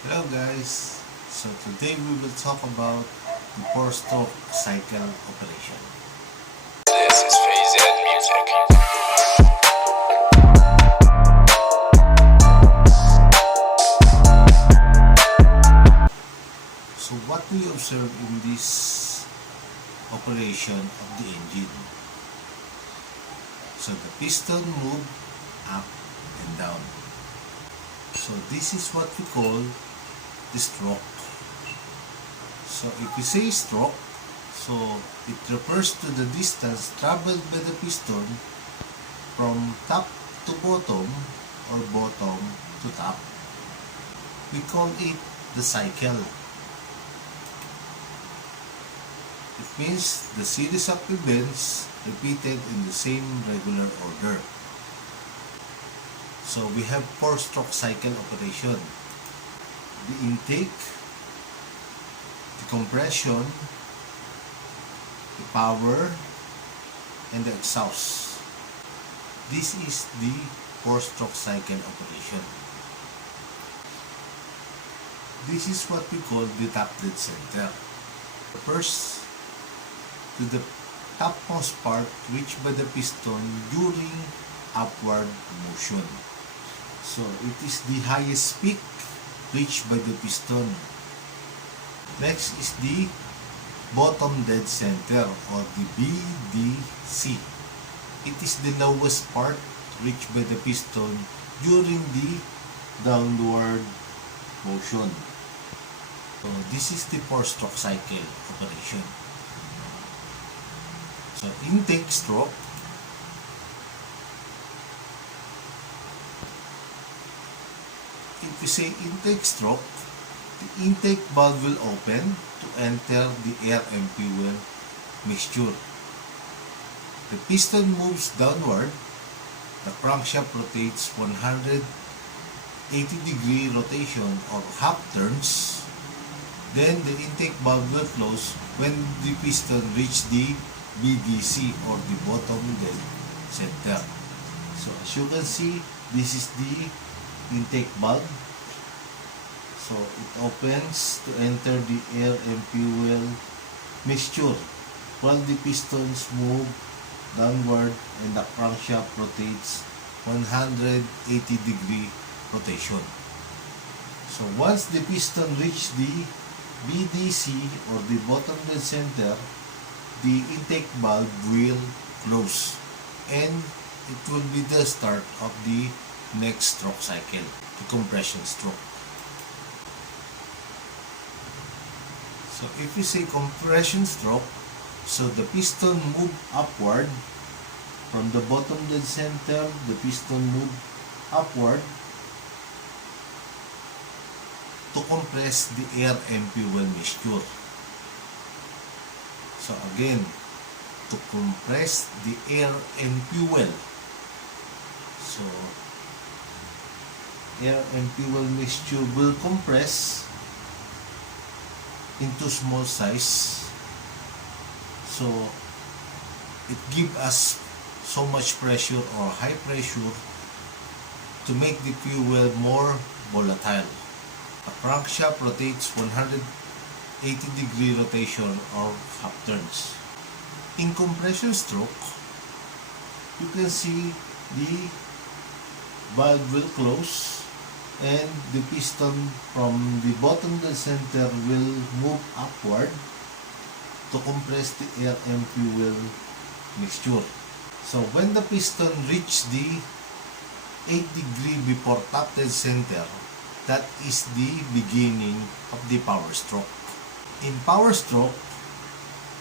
Hello guys, so today we will talk about the four-stroke cycle operation. This is Phase Ed Music. So what we observe in this operation of the engine. So the piston move up and down. So this is what we call the stroke. So if we say stroke, so it refers to the distance traveled by the piston from top to bottom or bottom to top. We call it the cycle. It means the series of events repeated in the same regular order. So we have four-stroke cycle operation. The intake, the compression, the power, and the exhaust. This is the four-stroke cycle operation. This is what we call the top dead center. First, to the topmost part reached by the piston during upward motion. So it is the highest peak reached by the piston. Next is the bottom dead center or the BDC. It is the lowest part reached by the piston during the downward motion. So this is the four-stroke cycle operation. So intake stroke, if we say intake stroke, the intake valve will open to enter the air and fuel mixture. The piston moves downward, the crankshaft rotates 180-degree rotation or half turns, then the intake valve will close when the piston reaches the BDC or the bottom dead center. So as you can see, this is the intake valve. So it opens to enter the air and fuel mixture while the pistons move downward and the crankshaft rotates 180-degree rotation. So once the piston reaches the BDC or the bottom dead center, the intake valve will close and it will be the start of the next stroke cycle, the compression stroke. So if we say compression stroke, so the piston move upward from the bottom dead center, the piston move upward to compress the air and fuel mixture. So again, to compress the air and fuel. So air and fuel mixture will compress into small size. So it gives us so much pressure or high pressure to make the fuel more volatile. A crankshaft rotates 180-degree rotation or half turns. In compression stroke, you can see the valve will close and the piston from the bottom dead center will move upward to compress the air and fuel mixture. So when the piston reaches the 8 degree before top dead center, that is the beginning of the power stroke. In power stroke,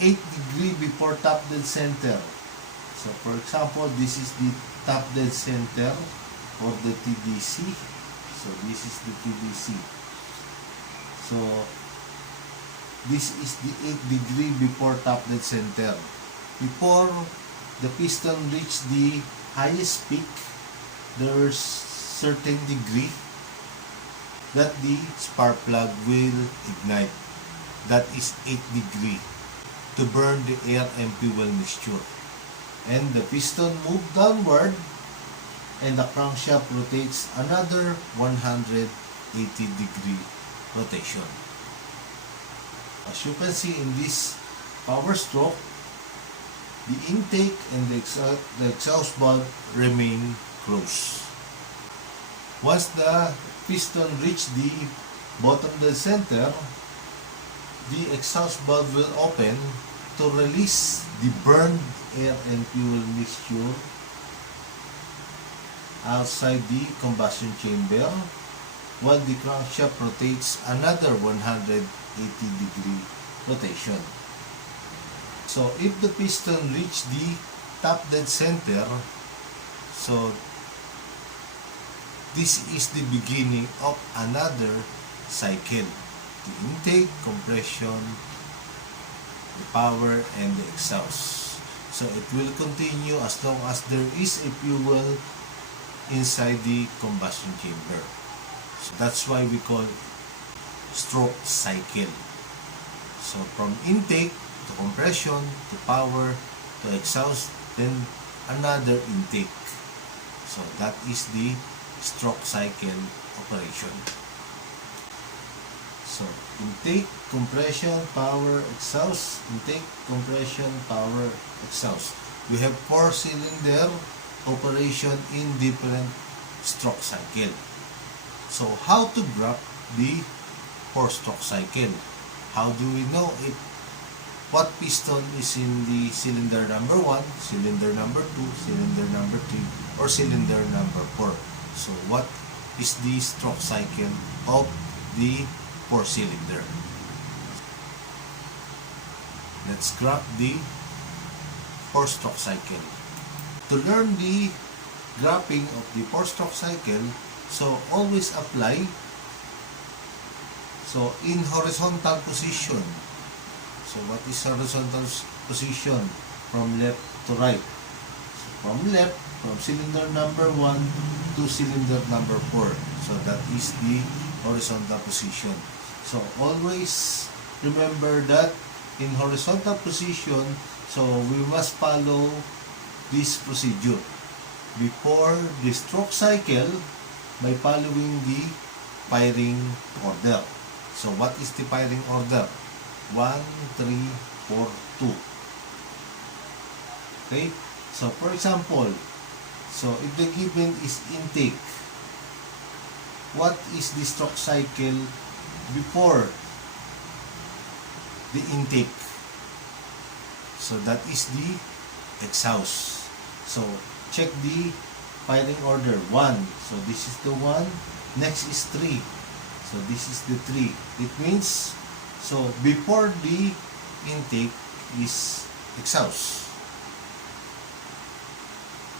8 degree before top dead center. So for example, this is the top dead center or the TDC. So this is the TDC. So this is the 8 degree before top dead center. Before the piston reach the highest peak, there's certain degree that the spark plug will ignite. That is 8 degree to burn the air and fuel mixture. And the piston move downward and the crankshaft rotates another 180 degree rotation. As you can see in this power stroke, the intake and the exhaust valve remain closed. Once the piston reaches the bottom dead center, the exhaust valve will open to release the burned air and fuel mixture outside the combustion chamber, while the crankshaft rotates another 180-degree rotation. So if the piston reach the top dead center, so this is the beginning of another cycle: the intake, compression, the power, and the exhaust. So it will continue as long as there is a fuel inside the combustion chamber. So that's why we call it stroke cycle. So from intake to compression to power to exhaust, then another intake. So that is the stroke cycle operation. So intake, compression, power, exhaust, intake, compression, power, exhaust. We have 4-cylinder operation in different stroke cycle. So how to graph the 4-stroke cycle? How do we know if what piston is in the cylinder number 1, cylinder number 2, cylinder number 3, or cylinder number 4? So what is the stroke cycle of the 4-cylinder? Let's graph the 4-stroke cycle. To learn the graphing of the 4-stroke cycle, so always apply in horizontal position. So what is horizontal position? From left to right. So from left, from cylinder number 1 to cylinder number 4. So that is the horizontal position. So always remember that in horizontal position, so we must follow this procedure before the stroke cycle by following the firing order. So what is the firing order? 1, 3, 4, 2. Okay? So for example, so if the given is intake, what is the stroke cycle before the intake? So that is the exhaust. So check the firing order. 1. So this is the 1. Next is 3. So this is the 3. It means, so before the intake is exhaust.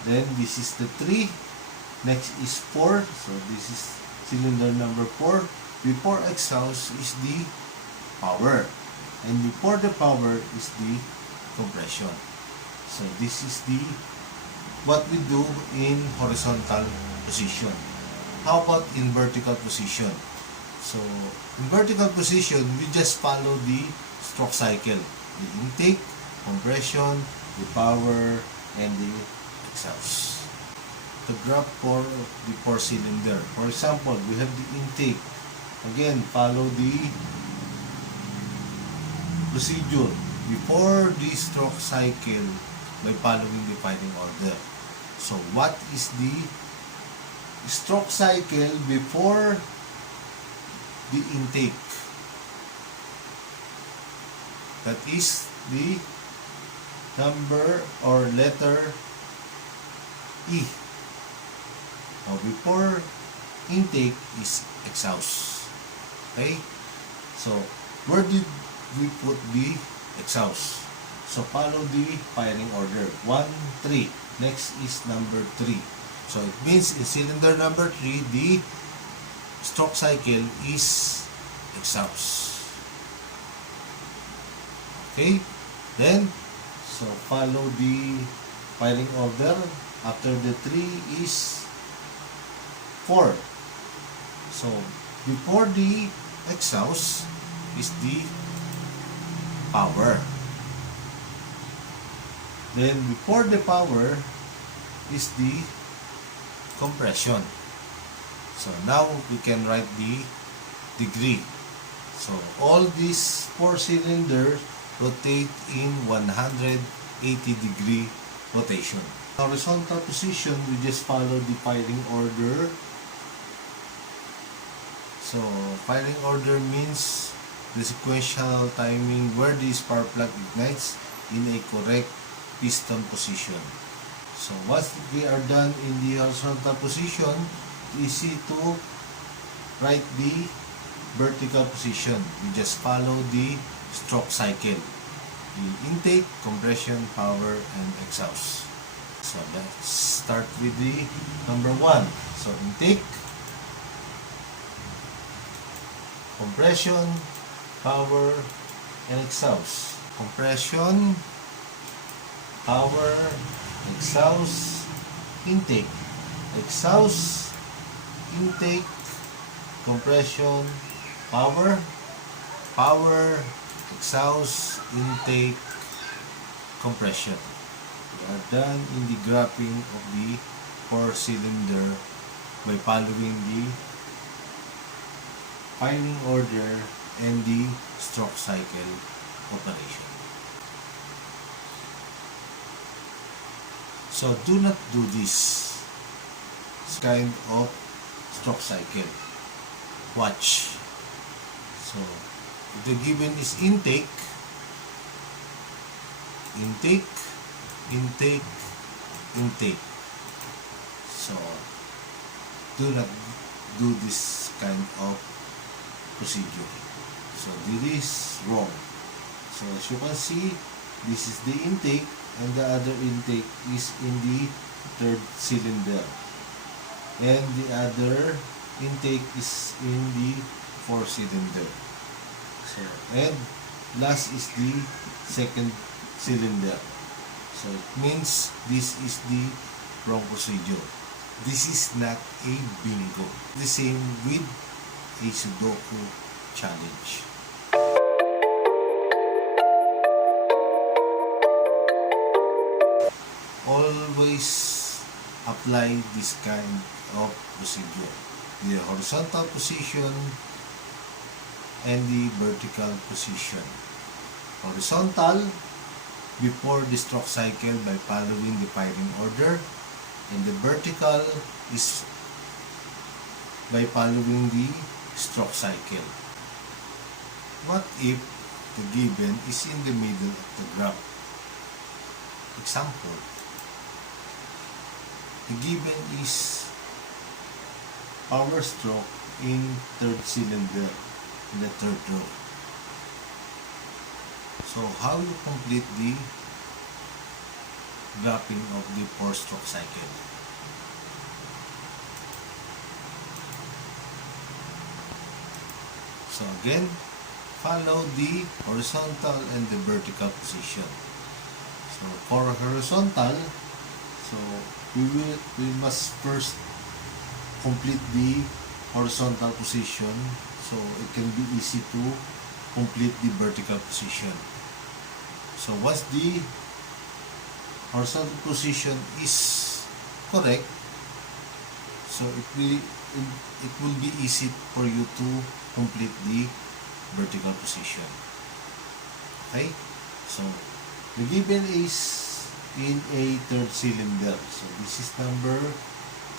Then this is the 3. Next is 4. So this is cylinder number 4. Before exhaust is the power. And before the power is the compression. So this is the what we do in horizontal position. How about in vertical position? So in vertical position, we just follow the stroke cycle: the intake, compression, the power, and the exhaust. The graph for the 4-cylinder. For example, we have the intake. Again, follow the procedure before the stroke cycle by following the firing order. So what is the stroke cycle before the intake? That is the number or letter E. Now before intake is exhaust. Okay? So where did we put the exhaust? So follow the firing order. 1, 3. Next is number 3. So it means in cylinder number 3, the stroke cycle is exhaust. Okay? Then, so follow the firing order. After the 3 is 4. So before the exhaust is the power. Then before the power is the compression. So now we can write the degree. So all these 4 cylinders rotate in 180-degree rotation. Horizontal position, we just follow the firing order. So firing order means the sequential timing where the spark plug ignites in a correct piston position. So once we are done in the horizontal position, easy to write the vertical position. We just follow the stroke cycle. The intake, compression, power, and exhaust. So let's start with the number 1. So intake, compression, power, and exhaust. Compression, power, exhaust, intake. Exhaust, intake, compression, power, exhaust, intake, compression. We are done in the graphing of the 4-cylinder by following the firing order and the stroke cycle operation. So do not do this kind of stroke cycle. Watch. So the given is intake, intake, intake, intake. So do not do this kind of procedure. So this is wrong. So as you can see, this is the intake and the other intake is in the 3rd cylinder. And the other intake is in the 4th cylinder. So, and last is the 2nd cylinder. So it means this is the wrong procedure. This is not a bingo. The same with a Sudoku challenge. Always apply this kind of procedure. The horizontal position and the vertical position. Horizontal before the stroke cycle by following the firing order, and the vertical is by following the stroke cycle. What if the given is in the middle of the graph? Example, the given is power stroke in 3rd cylinder in the 3rd row. So how you complete the graphing of the 4-stroke cycle? So again, follow the horizontal and the vertical position. So for horizontal, so we must first complete the horizontal position so it can be easy to complete the vertical position. So once the horizontal position is correct, so it will be easy for you to complete the vertical position. Okay, so the given is in a 3rd cylinder. So this is number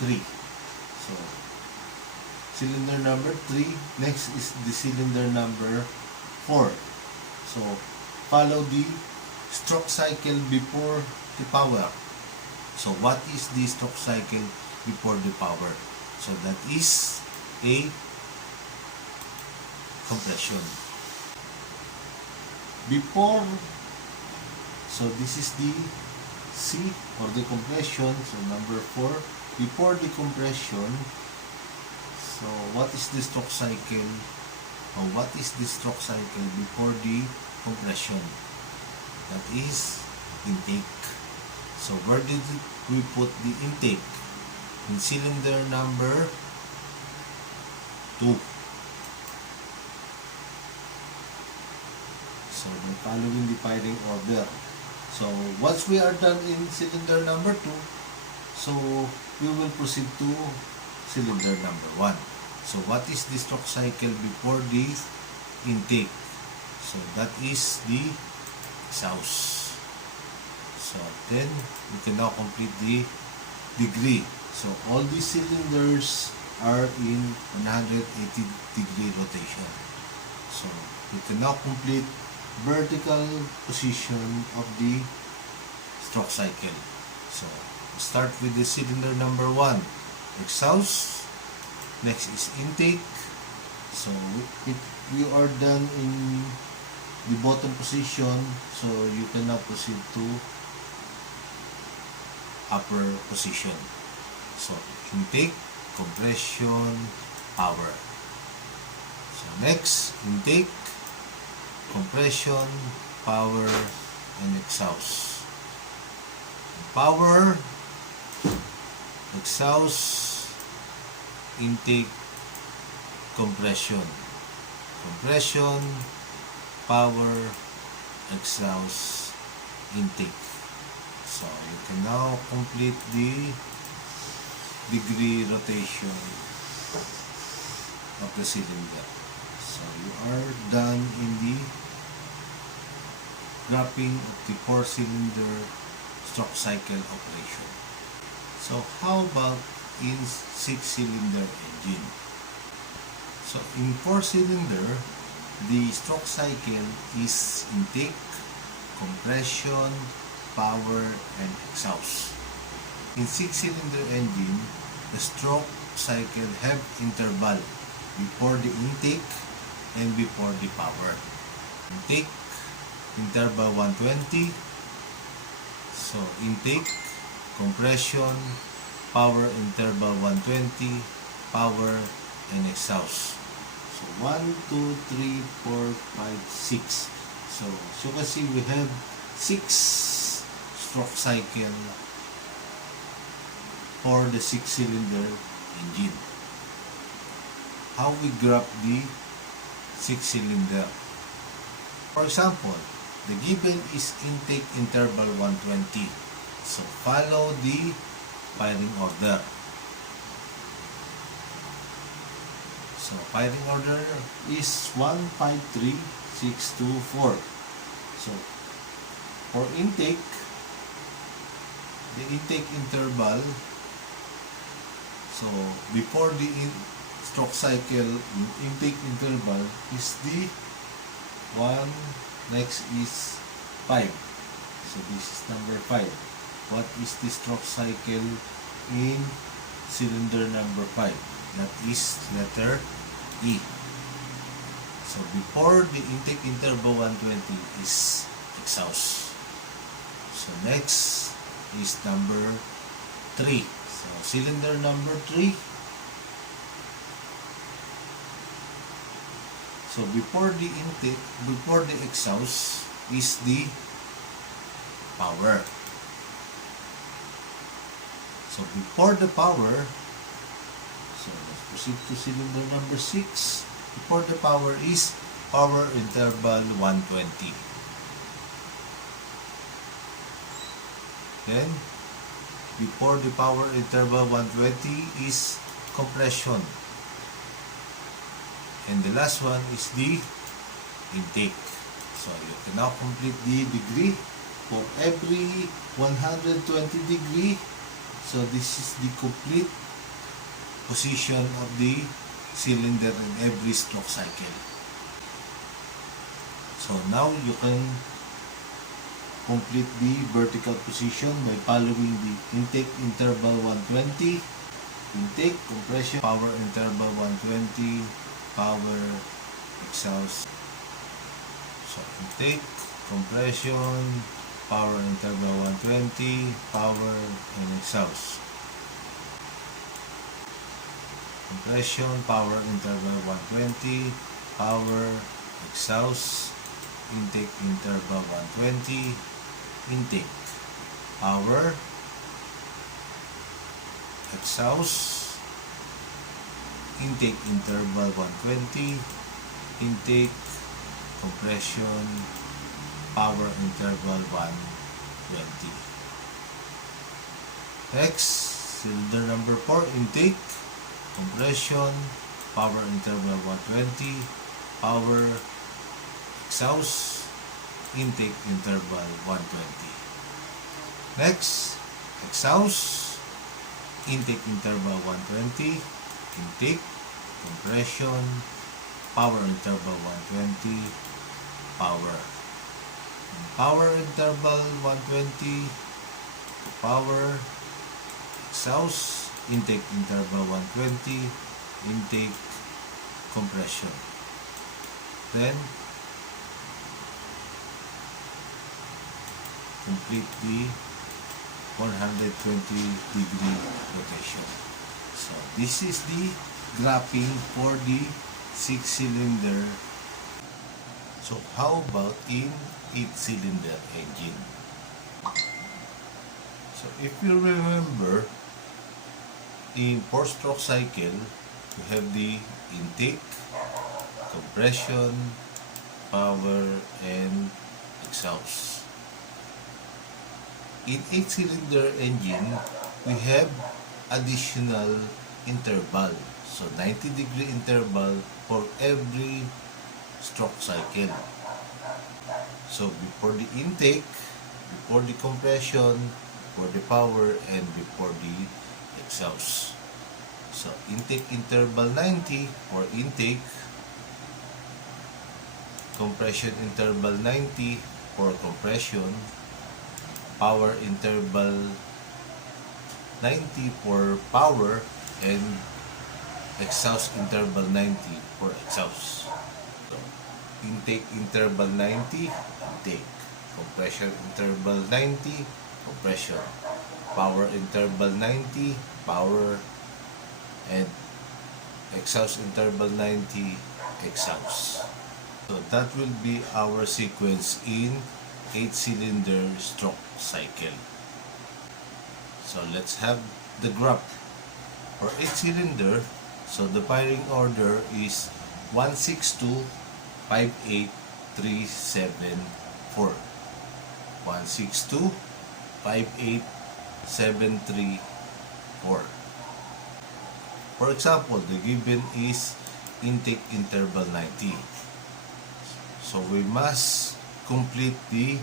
3. So cylinder number 3. Next is the cylinder number 4. So follow the stroke cycle before the power. So what is the stroke cycle before the power? So that is a compression. Before, so this is the C or the compression. So number 4, before the compression. So what is the stroke cycle? Or what is the stroke cycle before the compression? That is intake. So where did we put the intake? In cylinder number 2. So by following the firing order. So once we are done in cylinder number 2, so we will proceed to cylinder number 1. So what is the stroke cycle before the intake. So that is the exhaust. So then we can now complete the degree. So all these cylinders are in 180 degree rotation. So we can now complete vertical position of the stroke cycle. So start with the cylinder number 1, exhaust. Next is intake. So if you are done in the bottom position, so you can now proceed to upper position. So intake, compression, power. So next, intake, compression, power, and exhaust. Power, exhaust, intake, compression. Compression, power, exhaust, intake. So you can now complete the degree rotation of the cylinder. So you are done in the graphing of the 4-cylinder stroke cycle operation. So how about in 6-cylinder engine? So in 4-cylinder, the stroke cycle is intake, compression, power, and exhaust. In 6-cylinder engine, the stroke cycle have interval before the intake and before the power. Intake, interval 120. So intake, compression, power interval 120, power, and exhaust. So 1, 2, 3, 4, 5, 6. So as you can see, we have 6 stroke cycle for the 6-cylinder engine. How we graph the 6-cylinder? For example, the given is intake interval 120. So follow the firing order. So firing order is 1, 5, 3, 6, 2, 4. So for intake, the intake interval, so before the stroke cycle, intake interval is the 1, next is 5. So this is number 5. What is the stroke cycle in cylinder number 5? That is letter E. So before the intake interval 120 is exhaust. So next is number 3. So cylinder number 3. So before the intake, before the exhaust is the power. So before the power, so let's proceed to cylinder number 6. Before the power is power interval 120. Then, before the power interval 120 is compression. And the last one is the intake. So you can now complete the degree for every 120 degree. So this is the complete position of the cylinder in every stroke cycle. So now you can complete the vertical position by following the intake interval 120, intake, compression, power interval 120, power, exhaust. So intake, compression, power interval 120, power, and exhaust. Compression, power interval 120, power, exhaust, intake interval 120, intake, power, exhaust, intake interval 120, intake, compression, power interval 120. Next, cylinder number 4, intake, compression, power interval 120, power, exhaust, intake interval 120. Next, exhaust, intake interval 120, intake, compression, power interval 120, power. Power interval 120, power, exhaust, intake interval 120, intake, compression. Then, complete the 120-degree rotation. So, this is the graphing for the 6-cylinder. So, how about in 8-cylinder engine? So, if you remember, in 4-stroke cycle, we have the intake, compression, power, and exhaust. In 8-cylinder engine, we have additional interval. So, 90-degree interval for every stroke cycle. So, before the intake, before the compression, before the power, and before the exhaust. So, intake interval 90 for intake, compression interval 90 for compression, power interval 90 for power, and exhaust interval 90 for exhaust. So, intake interval 90, intake. Compression interval 90, compression. Power interval 90, power. And exhaust interval 90, exhaust. So that will be our sequence in 8-cylinder stroke cycle. So let's have the graph. For 8-cylinder, so the firing order is 162, 58, 3, 7, 4. 162, 58, 7, 3, 4. For example, the given is intake interval 90. So we must complete the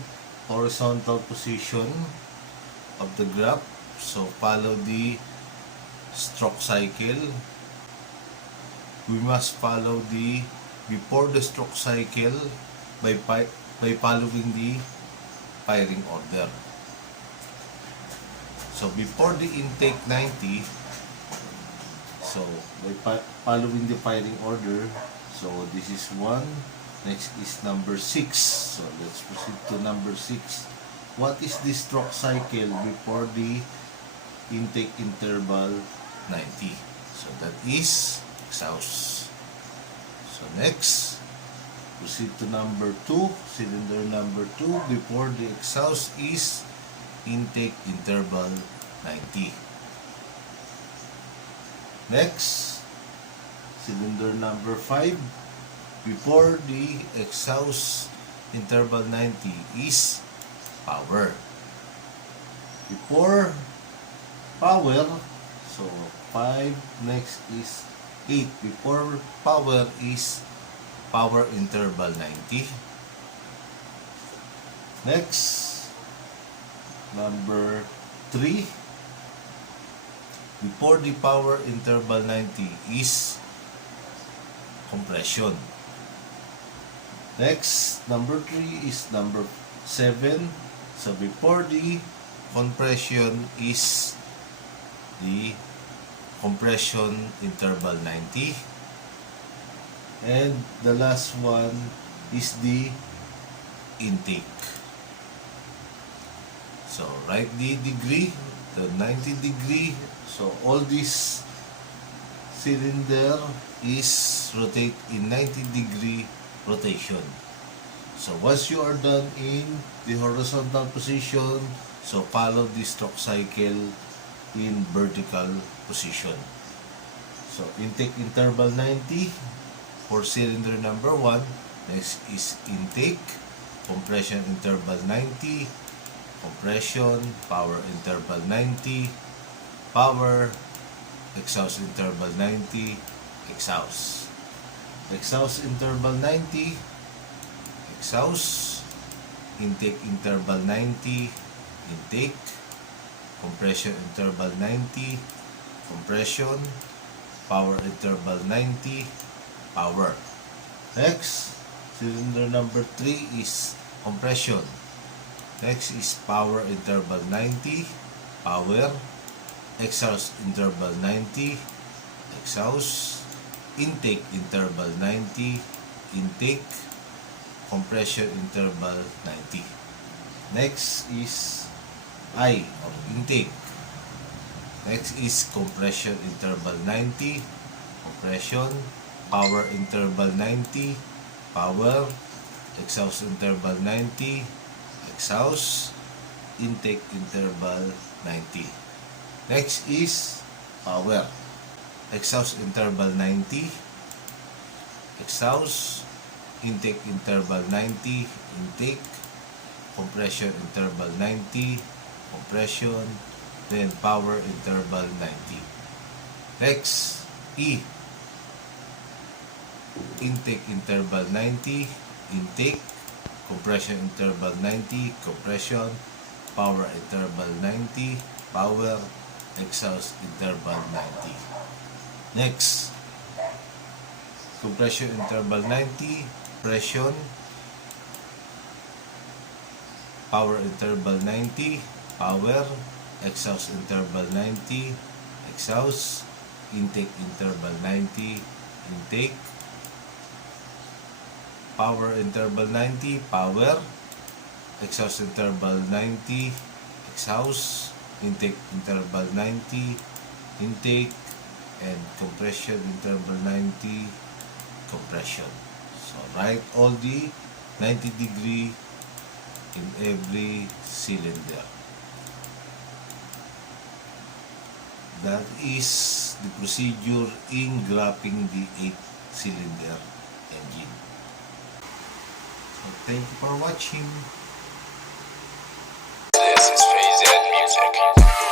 horizontal position of the graph. So follow the stroke cycle. We must follow the before the stroke cycle by following the firing order. So before the intake 90, so by following the firing order, so this is 1, next is number 6. So let's proceed to number 6. What is the stroke cycle before the intake interval 90? So that is exhaust. So next, proceed to number 2, cylinder number 2, before the exhaust is intake interval 90. Next, cylinder number 5, before the exhaust interval 90 is power. Before power, so 5, next is 8. Before power is power interval 90. Next, number 3, before the power interval 90 is compression. Next, number 3 is number 7. So before the compression is the compression interval 90. And the last one is the intake. So write the degree, the 90 degree. So all this cylinder is rotate in 90 degree rotation. So once you are done in the horizontal position, so follow the stroke cycle in vertical position. So intake interval 90 for cylinder number 1. Next is intake, compression interval 90, compression, power interval 90, power, exhaust interval 90, exhaust. exhaust interval 90, exhaust, intake interval 90, intake, compression interval 90, compression, power interval 90, power. Next, cylinder number 3 is compression. Next is power interval 90, power, exhaust interval 90, exhaust, intake interval 90, intake, compression interval 90. Next is I or intake. Next is compression interval 90, compression, power interval 90, power, exhaust interval 90, exhaust, intake interval 90. Next is power. Exhaust interval 90, exhaust, intake interval 90, intake, compression interval 90, compression, then power interval 90. Next, E. Intake interval 90, intake, compression interval 90, compression, power interval 90, power, exhaust interval 90. Next, compression interval 90, compression, power interval 90, power, exhaust interval 90, exhaust, intake interval 90, intake, power interval 90, power, exhaust interval 90, exhaust, intake interval 90, intake, and compression interval 90, compression. So write all the 90 degree in every cylinder. That is the procedure in graphing the 8-cylinder engine. So thank you for watching. This is Phase Ed Music.